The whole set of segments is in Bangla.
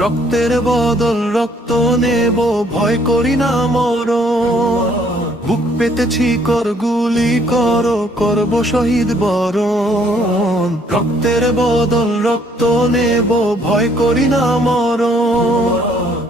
রক্তের বদল রক্ত নেব, ভয় করি না মরণ। বুক পেতেছি কর গুলি করো, করব শহীদ বরণ। রক্তের বদল রক্ত নেব, ভয় করি না মরণ।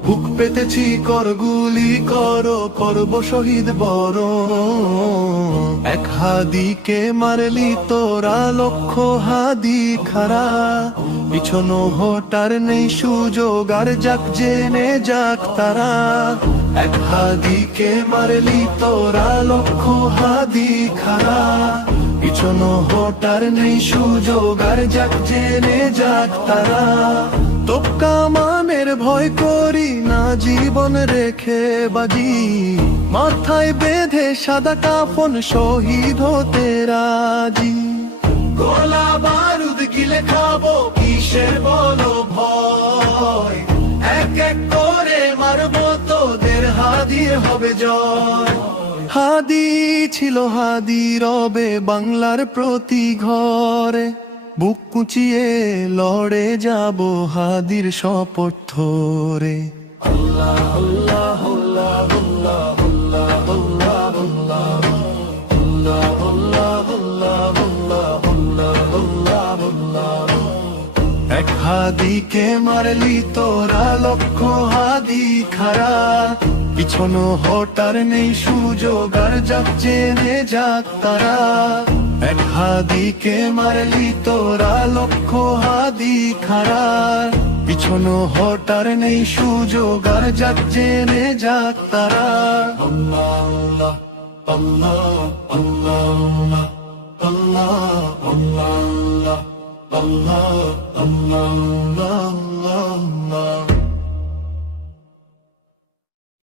বুক পেতেছি কর গুলি করো, করব শহীদ বরণ। এক হাদিকে মারলি তোরা, লক্ষ হাদি খারা। পিছনো হটার নেই সুযোগ, আর যাক জেনে যাক তারা। এক হাদিকে মারলি তোরা, লক্ষ হাদি খারা। পিছনো হটার নেই সুযোগ, আর যাক জেনে যাক তারা। তোপকা মানের ভয় করি না, জীবন রেখে বাজি। মাথায় বেঁধে সাদা কাফন, শহীদ হতে রাজি। গোলা বারুদ গিলে খাবো, কিসের বলো ভয়। এক এক করে মারবো তোদের, হাদির হবে জয়। হাদি ছিল হাদি রবে বাংলার প্রতি ঘরে। বুক কুচিয়ে লড়ে যাব হাদির শপথ ধরে। আল্লাহ আল্লাহ আল্লাহ আল্লাহ আল্লাহ আল্লাহ আল্লাহ আল্লাহ আল্লাহ। এক হাদিকে মারলি তোরা, লক্ষ হাদি খারা। পিছনো হটার নেই সুযোগ, আর যাক জেনে যাক তারা। এক হাদিকে মারলি তোরা, লক্ষ হাদি খারা। পিছনো হটার নেই সুযোগ, আর যাক জেনে যাক তারা। আল্লাহ আল্লাহ আল্লাহ আল্লাহ আল্লাহ আল্লাহ আল্লাহ আল্লাহ।